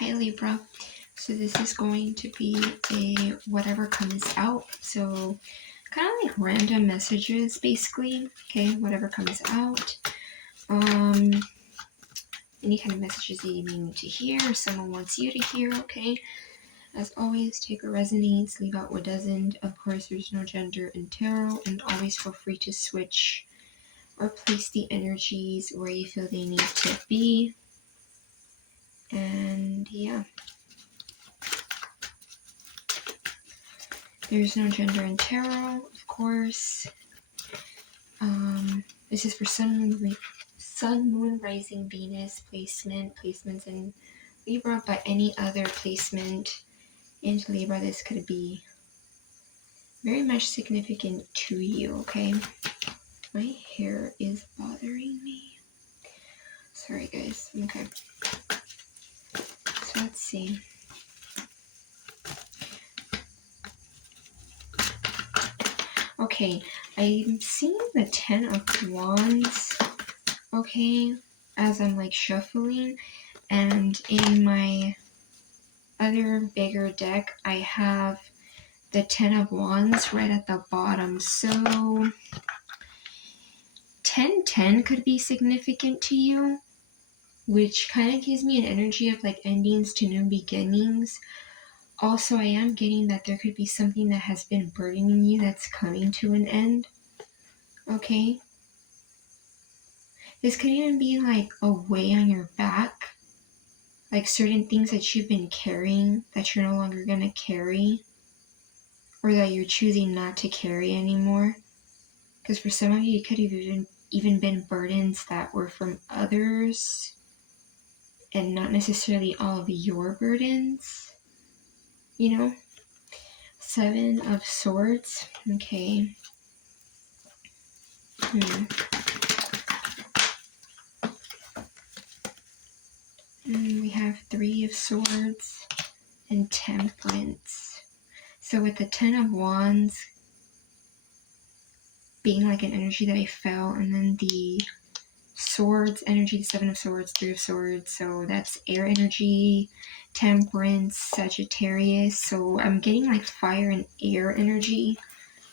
Hi Libra. So this is going to be a whatever comes out. So kind of like random messages basically. Okay, whatever comes out. Any kind of messages that you may need to hear or someone wants you to hear, okay? As always, take what resonates, leave out what doesn't. Of course, there's no gender in tarot, and always feel free to switch or place the energies where you feel they need to be. And yeah. There's no gender in tarot, of course. This is for Sun, Moon, Rising, Venus placements in Libra, but any other placement in Libra, this could be very much significant to you, okay? My hair is bothering me. Sorry, guys. Okay. So let's see. Okay, I'm seeing the 10 of Wands, okay, as I'm like shuffling, and in my other bigger deck, I have the 10 of Wands right at the bottom. So 10-10 could be significant to you, which kind of gives me an energy of like endings to new beginnings. Also, I am getting that there could be something that has been burdening you that's coming to an end. Okay? This could even be like a weight on your back. Like certain things that you've been carrying that you're no longer going to carry. Or that you're choosing not to carry anymore. Because for some of you, it could have even been burdens that were from others. And not necessarily all of your burdens. You know? 7 of Swords. Okay. And we have 3 of Swords and Temperance. So with the 10 of Wands being like an energy that I felt, and then the Swords energy, the 7 of Swords, 3 of Swords, so that's air energy, Temperance, Sagittarius, so I'm getting like fire and air energy.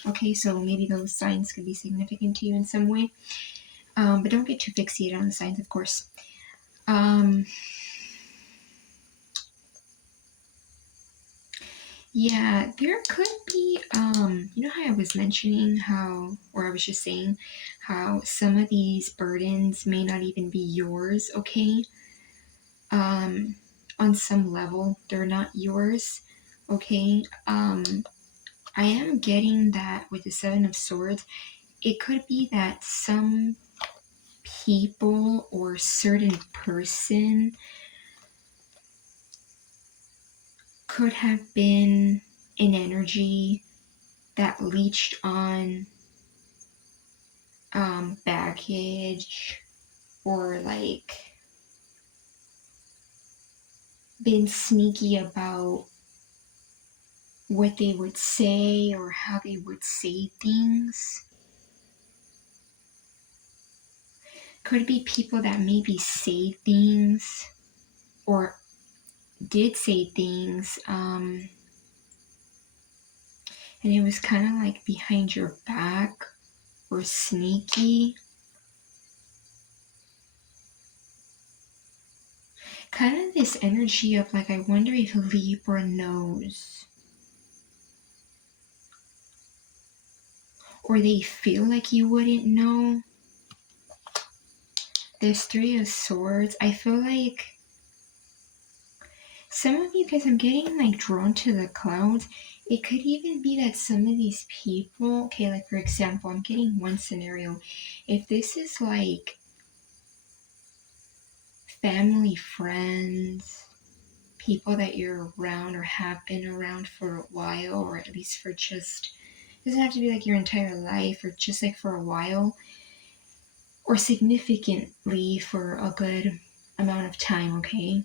Okay, so maybe those signs could be significant to you in some way, but don't get too fixated on the signs, of course. Yeah, there could be, you know how I was mentioning how, or I was just saying how some of these burdens may not even be yours, okay? On some level, they're not yours, okay? I am getting that with the 7 of Swords, it could be that some people or certain person could have been an energy that leached on baggage or like been sneaky about what they would say or how they would say things. Could be people that maybe say things or did say things and it was kind of like behind your back or sneaky. Kind of this energy of like, I wonder if Libra knows. Or they feel like you wouldn't know. There's 3 of Swords. I feel like some of you guys, I'm getting like drawn to the clouds. It could even be that some of these people, okay, like for example, I'm getting one scenario. If this is like family, friends, people that you're around or have been around for a while, or at least for just, it doesn't have to be like your entire life, or just like for a while, or significantly for a good amount of time, okay?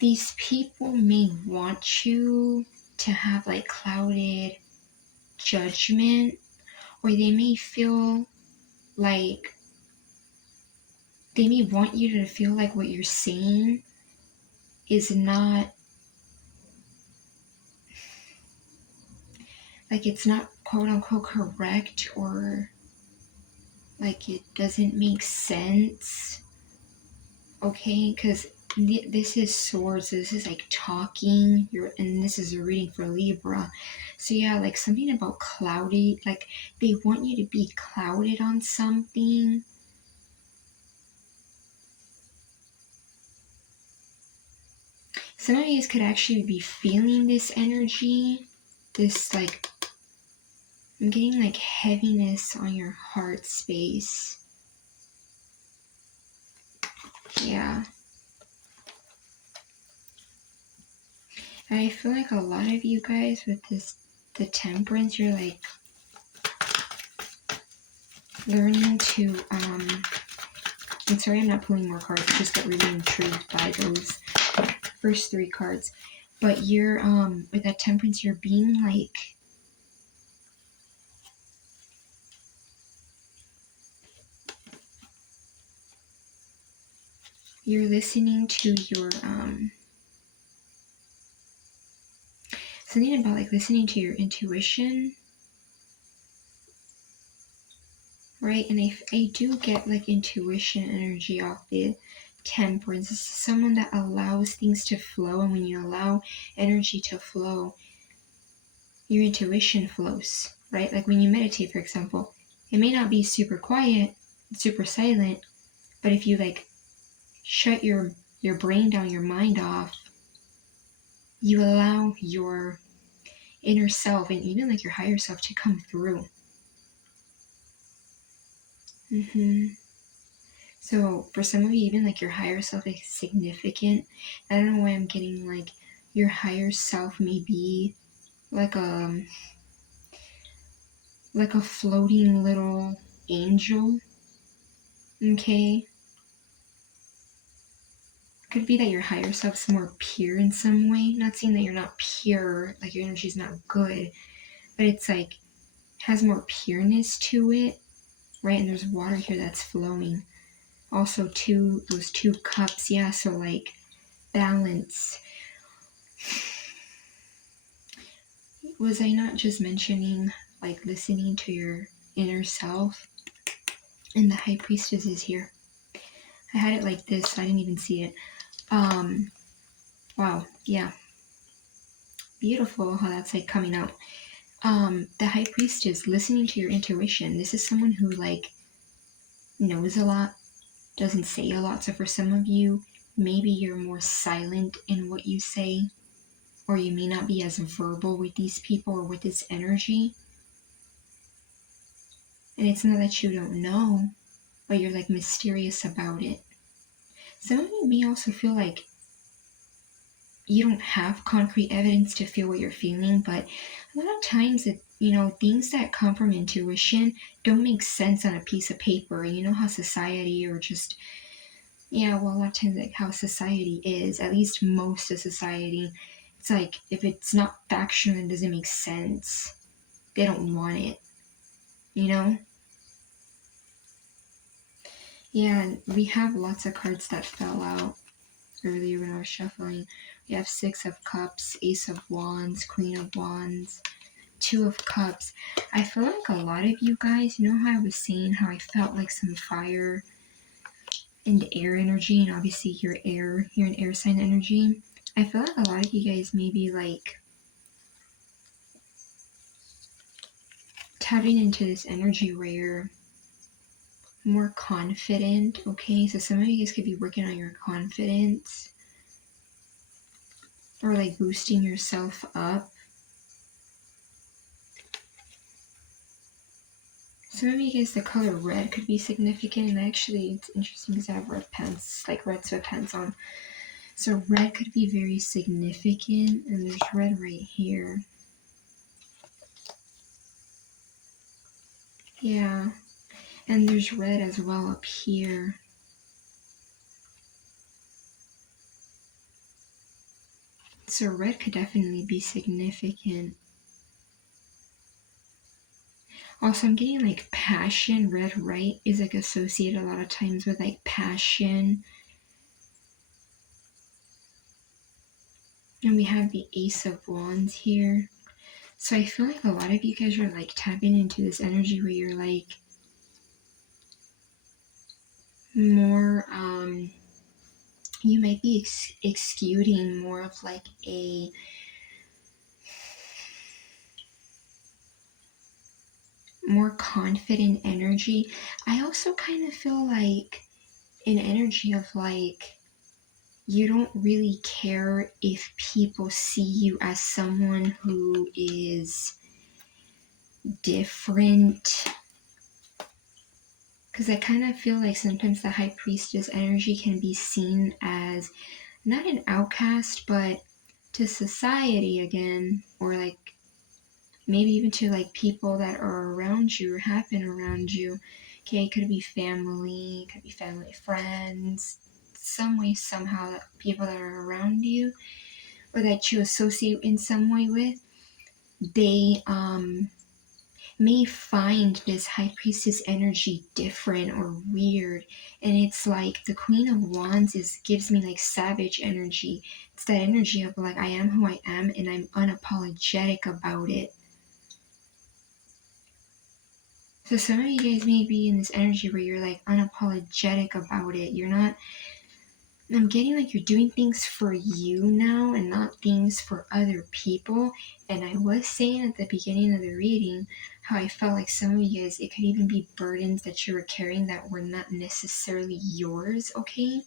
These people may want you to have like clouded judgment, or they may feel like they may want you to feel like what you're saying is not, like it's not quote unquote correct, or like it doesn't make sense. Okay, because this is swords, so this is like talking, and this is a reading for Libra. So yeah, like something about cloudy, like they want you to be clouded on something. Some of you guys could actually be feeling this energy, this like, I'm getting like heaviness on your heart space. Yeah. And I feel like a lot of you guys with this, the temperance, you're like learning to, I'm sorry I'm not pulling more cards, I just got really intrigued by those first 3 cards. But you're, with that temperance, you're being like, you're listening to your, something about like listening to your intuition, right? And I do get like intuition energy off the temperance. This is someone that allows things to flow, and when you allow energy to flow, your intuition flows, right? Like when you meditate, for example, it may not be super quiet, super silent, but if you like shut your brain down, your mind off, you allow your inner self and even like your higher self to come through. So for some of you, even like your higher self is significant. I don't know why I'm getting like your higher self may be like a floating little angel. Okay. Could be that your higher self's more pure in some way. Not saying that you're not pure, like your energy's not good, but it's like has more pureness to it, right? And there's water here that's flowing. Also those 2 cups, yeah, so like balance. Was I not just mentioning like listening to your inner self? And the High Priestess is here. I had it like this, so I didn't even see it. Wow, yeah. Beautiful how that's like coming out. The High Priestess, listening to your intuition. This is someone who like knows a lot, doesn't say a lot. So for some of you, maybe you're more silent in what you say, or you may not be as verbal with these people or with this energy. And it's not that you don't know, but you're like mysterious about it. Some of you may also feel like you don't have concrete evidence to feel what you're feeling, but a lot of times it, things that come from intuition don't make sense on a piece of paper. You know how society, or just, yeah, well, a lot of times like how society is, at least most of society, it's like if it's not factual and doesn't make sense, they don't want it, you know? Yeah, and we have lots of cards that fell out earlier when I was shuffling. We have 6 of Cups, Ace of Wands, Queen of Wands, 2 of Cups. I feel like a lot of you guys, you know how I was saying how I felt like some fire and air energy, and obviously you're an air sign energy. I feel like a lot of you guys may be like tapping into this energy where you're more confident, okay? So some of you guys could be working on your confidence, or like boosting yourself up. Some of you guys, the color red could be significant, and actually it's interesting because I have red pants, like red sweatpants on. So red could be very significant, and there's red right here. Yeah, and there's red as well up here. So red could definitely be significant. Also, I'm getting like passion. Red right is like associated a lot of times with like passion. And we have the Ace of Wands here. So I feel like a lot of you guys are like tapping into this energy where you're like more, you might be exuding more of like a more confident energy. I also kind of feel like an energy of like you don't really care if people see you as someone who is different. Because I kind of feel like sometimes the High Priestess energy can be seen as not an outcast, but to society again, or like maybe even to like people that are around you or have been around you. Okay, it could be family, could be family, friends, some way, somehow, people that are around you or that you associate in some way with, they may find this High Priestess energy different or weird. And it's like the Queen of Wands gives me like savage energy. It's that energy of like I am who I am and I'm unapologetic about it. So some of you guys may be in this energy where you're like unapologetic about it. You're not, I'm getting like you're doing things for you now and not things for other people. And I was saying at the beginning of the reading how I felt like some of you guys, it could even be burdens that you were carrying that were not necessarily yours, okay?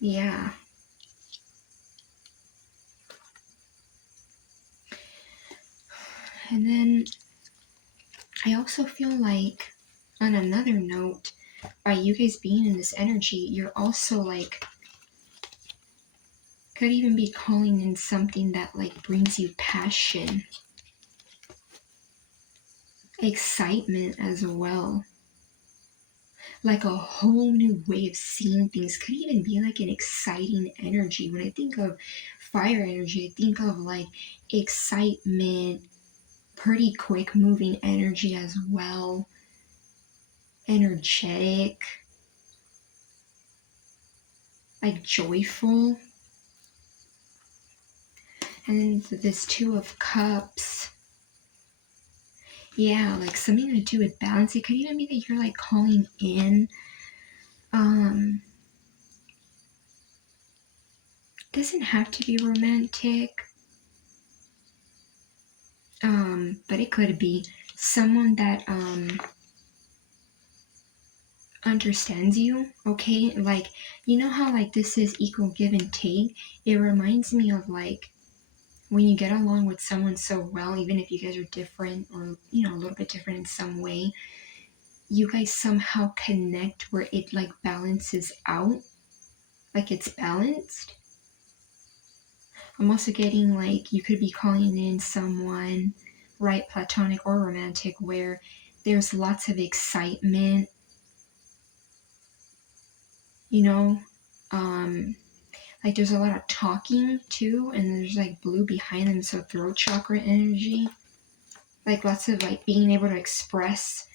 Yeah. And then I also feel like on another note, by you guys being in this energy, you're also like could even be calling in something that like brings you passion, excitement as well, like a whole new way of seeing things. Could even be like an exciting energy. When I think of fire energy, I think of like excitement, pretty quick moving energy as well, energetic, like joyful. And then this Two of Cups, yeah, like something to do with balance. It could even be that you're like calling in doesn't have to be romantic, but it could be someone that understands you, okay? Like, you know how like this is equal give and take? It reminds me of like when you get along with someone so well, even if you guys are different or, you know, a little bit different in some way, you guys somehow connect where it like balances out, like it's balanced. I'm also getting like you could be calling in someone, right, platonic or romantic, where there's lots of excitement, you know, like there's a lot of talking too, and there's like blue behind them, so throat chakra energy, like lots of like being able to express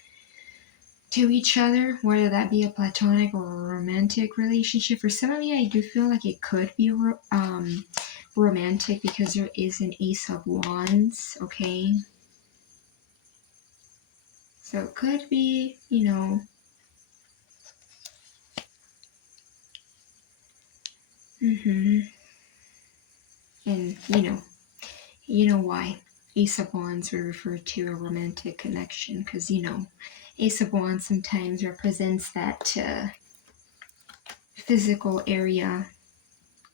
to each other, whether that be a platonic or a romantic relationship. For some of you, I do feel like it could be romantic because there is an Ace of Wands, okay? So it could be, you know, and you know why Ace of Wands would refer to a romantic connection, because you know, Ace of Wands sometimes represents that physical area,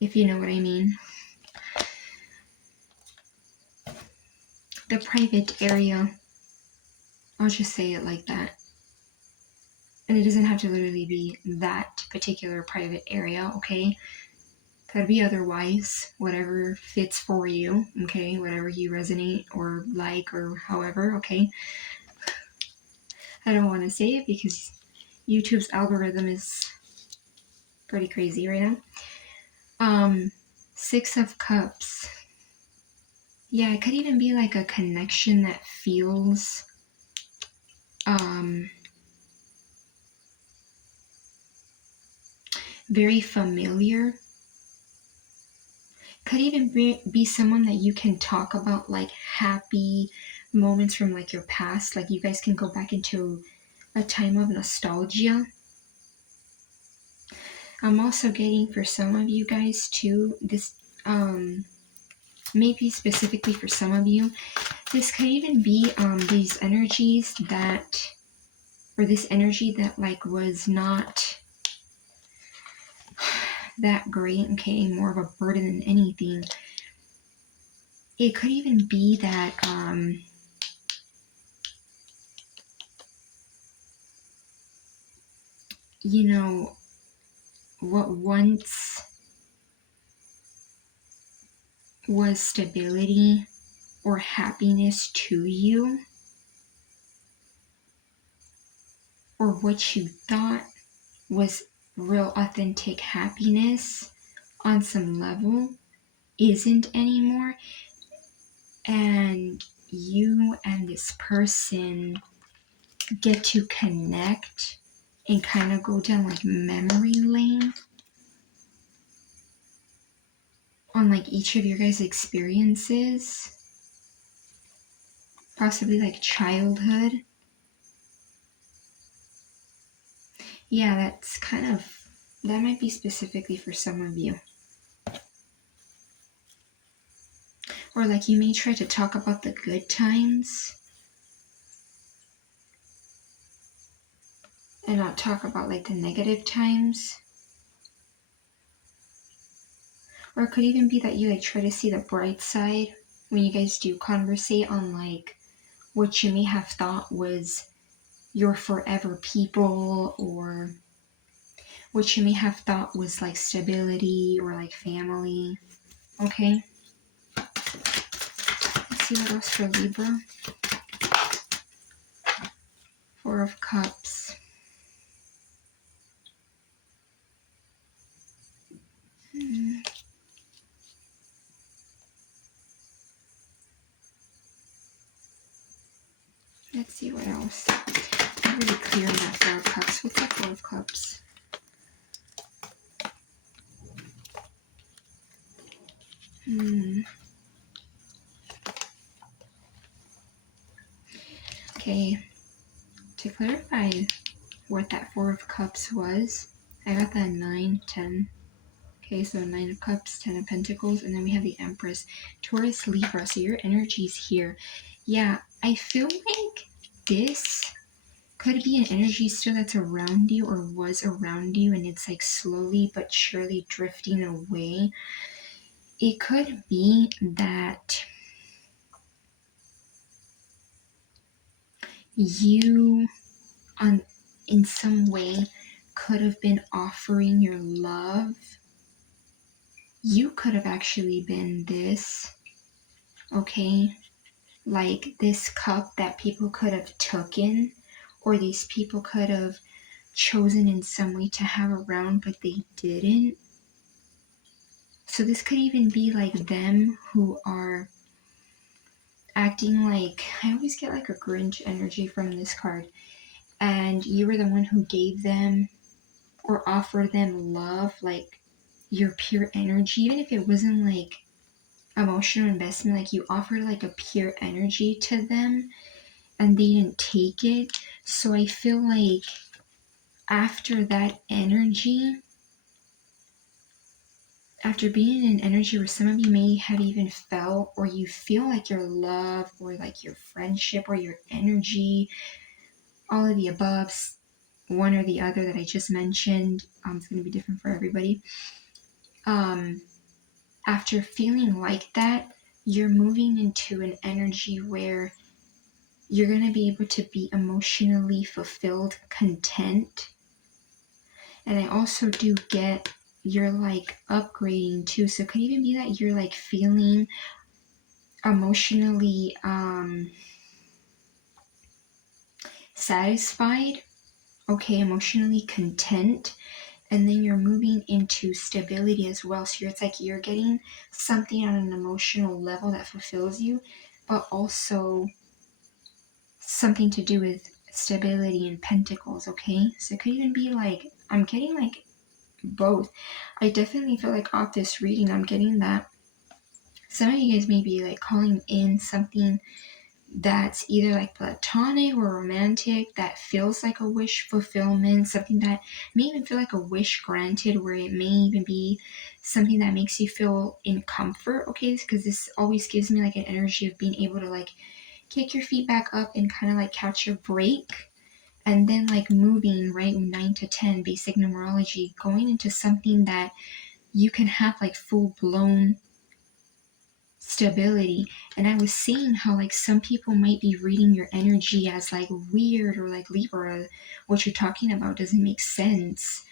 if you know what I mean. The private area. I'll just say it like that. And it doesn't have to literally be that particular private area, okay? Could be otherwise, whatever fits for you, okay? Whatever you resonate or like or however, okay? I don't want to say it because YouTube's algorithm is pretty crazy right now. Six of Cups. Yeah, it could even be like a connection that feels very familiar. Could even be someone that you can talk about like happy moments from like your past. Like you guys can go back into a time of nostalgia. I'm also getting for some of you guys too, this maybe specifically for some of you, this could even be these energies that, or this energy that like was not that great, okay, more of a burden than anything. It could even be that you know, what once was stability or happiness to you, or what you thought was real authentic happiness on some level, isn't anymore. And you and this person get to connect and kind of go down like memory lane on like each of your guys' experiences, possibly like childhood. Yeah, that's kind of, that might be specifically for some of you. Or like you may try to talk about the good times and not talk about like the negative times. Or it could even be that you like try to see the bright side when you guys do conversate on like what you may have thought was your forever people, or what you may have thought was like stability or like family. Okay. Let's see what else for Libra. Four of Cups. Let's see what else. I'm really clear on that Four of Cups. What's that Four of Cups? Okay. To clarify what that Four of Cups was, I got that 9, 10. Okay, so 9 of Cups, 10 of Pentacles, and then we have the Empress. Taurus, Libra, so your energy's here. Yeah, I feel like this could be an energy still that's around you or was around you, and it's like slowly but surely drifting away. It could be that you in some way could have been offering your love. You could have actually been this, okay? Like this cup that people could have taken, or these people could have chosen in some way to have around, but they didn't. So this could even be like them who are acting like, I always get like a Grinch energy from this card, and you were the one who gave them or offered them love, like your pure energy, even if it wasn't like emotional investment, like you offered like a pure energy to them and they didn't take it. So I feel like after that energy, after being in an energy where some of you may have even felt, or you feel like your love or like your friendship or your energy, all of the above, one or the other that I just mentioned, it's going to be different for everybody. After feeling like that, you're moving into an energy where you're going to be able to be emotionally fulfilled, content. And I also do get you're like upgrading too. So it could even be that you're like feeling emotionally satisfied, okay, emotionally content. and then you're moving into stability as well. So it's like you're getting something on an emotional level that fulfills you, but also something to do with stability and pentacles, okay? So it could even be like, I'm getting like both. I definitely feel like off this reading, I'm getting that some of you guys may be like calling in something that's either like platonic or romantic that feels like a wish fulfillment, something that may even feel like a wish granted, where it may even be something that makes you feel in comfort, okay? Because this always gives me like an energy of being able to like kick your feet back up and kind of like catch a break, and then like moving right 9 to 10 basic numerology, going into something that you can have like full blown stability. And I was seeing how like some people might be reading your energy as like weird, or like Libra, what you're talking about doesn't make sense,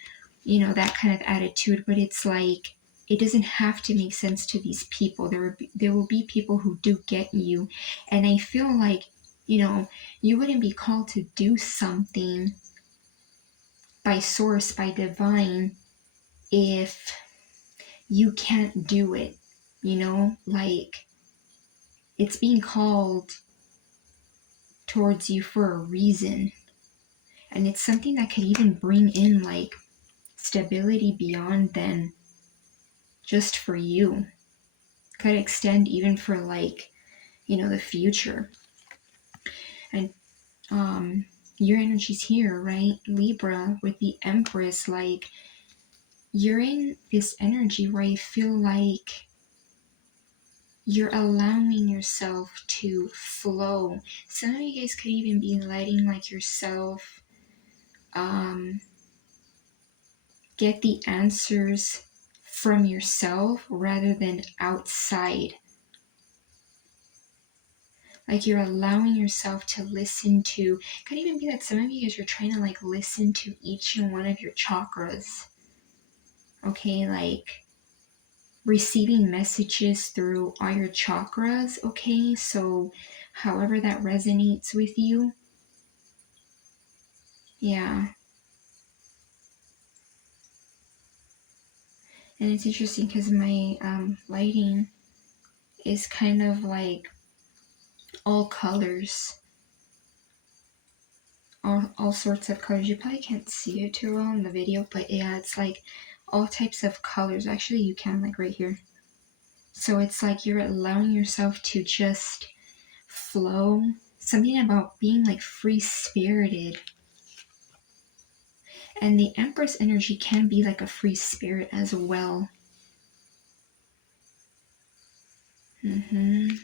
you know, that kind of attitude. But it's like, it doesn't have to make sense to these people. There will be people who do get you. And I feel like, you know, you wouldn't be called to do something by source, by divine, if you can't do it, you know, like it's being called towards you for a reason. And it's something that could even bring in like stability beyond than just for you. Could extend even for like, you know, the future. And your energy's here, right? Libra with the Empress, like you're in this energy where you feel like you're allowing yourself to flow. Some of you guys could even be letting like yourself get the answers from yourself rather than outside. Like you're allowing yourself to listen to, could even be that some of you guys are trying to like listen to each and one of your chakras. Okay, like receiving messages through all your chakras. Okay, so however that resonates with you. Yeah. And it's interesting because my lighting is kind of like all colors, all sorts of colors. You probably can't see it too well in the video, but yeah, it's like all types of colors. Actually, you can, like right here. So it's like you're allowing yourself to just flow. Something about being like free-spirited. And the Empress energy can be like a free spirit as well. And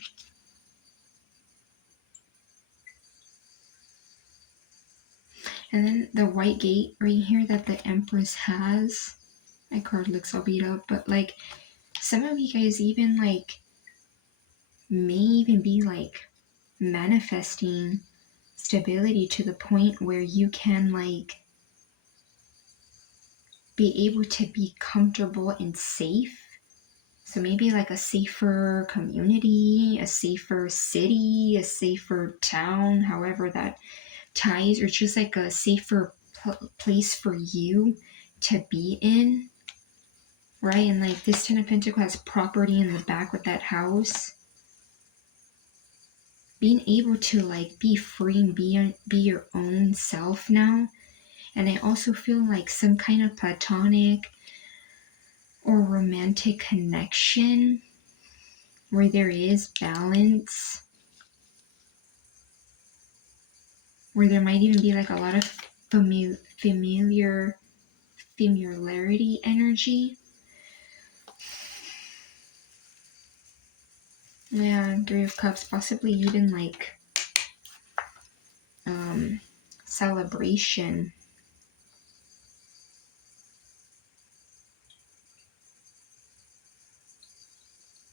then the white gate right here that the Empress has. My card looks all beat up, but like some of you guys even like may even be like manifesting stability to the point where you can like be able to be comfortable and safe. So maybe like a safer community, a safer city, a safer town, however that ties, or just like a safer place for you to be in, right? And like this Ten of Pentacles has property in the back with that house. Being able to like be free and be your own self now. And I also feel like some kind of platonic or romantic connection where there is balance, where there might even be like a lot of familiarity energy. Yeah, Three of Cups, possibly even like celebration.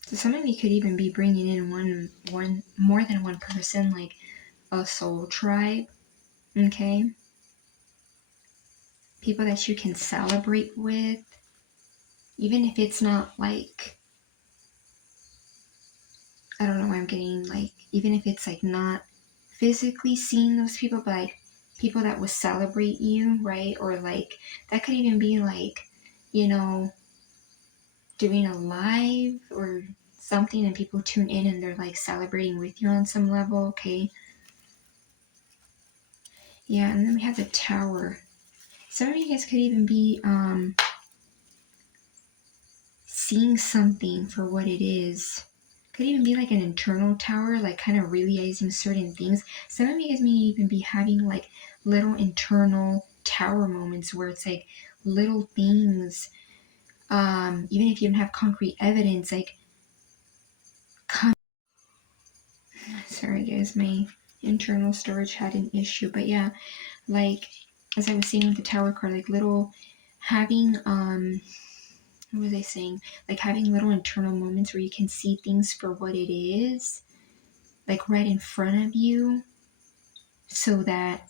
So some of you could even be bringing in one more than one person, like a soul tribe, okay? People that you can celebrate with, even if it's not like, I don't know why I'm getting like, even if it's like not physically seeing those people, but like people that will celebrate you, right? Or like, that could even be like, you know, doing a live or something and people tune in and they're like celebrating with you on some level, okay? Yeah, and then we have the Tower. Some of you guys could even be seeing something for what it is. Could even be like an internal tower, like kind of realizing certain things. Some of you guys may even be having like little internal tower moments where it's like little things, even if you don't have concrete evidence, like sorry guys, my internal storage had an issue. But yeah, like as I was saying with the Tower card, like little having what was I saying? Like having little internal moments where you can see things for what it is, like right in front of you, so that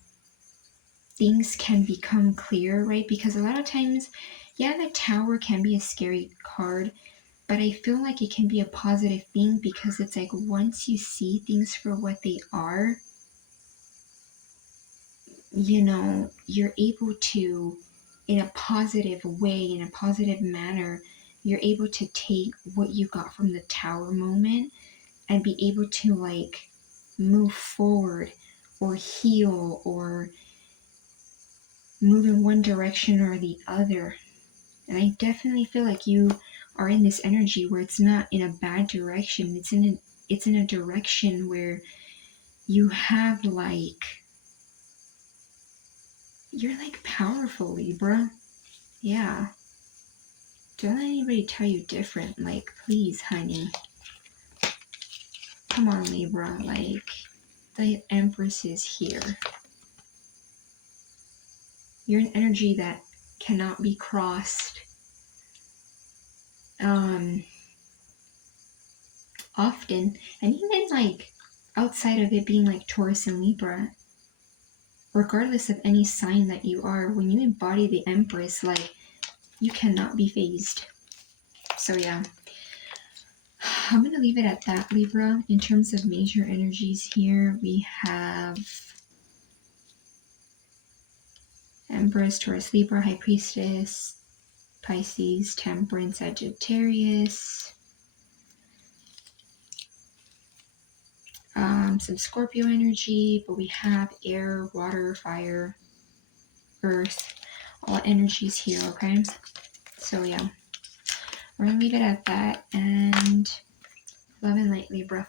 things can become clear, right? Because a lot of times, yeah, the Tower can be a scary card, but I feel like it can be a positive thing because it's like once you see things for what they are, you know, you're able to, in a positive way, in a positive manner, you're able to take what you got from the Tower moment and be able to like move forward or heal or move in one direction or the other. And I definitely feel like you are in this energy where it's not in a bad direction. It's in a direction where you have like, you're like powerful, Libra. Yeah. Don't let anybody tell you different. Like, please, honey. Come on, Libra. Like, the Empress is here. You're an energy that cannot be crossed often. And even like outside of it being like Taurus and Libra, regardless of any sign that you are, when you embody the Empress, like, you cannot be phased. So yeah, I'm going to leave it at that, Libra. In terms of major energies here, we have Empress, Taurus, Libra, High Priestess, Pisces, Temperance, Sagittarius, some Scorpio energy, but we have air, water, fire, earth, all energies here, okay? So yeah, we're going to leave it at that, and love and light, Libra.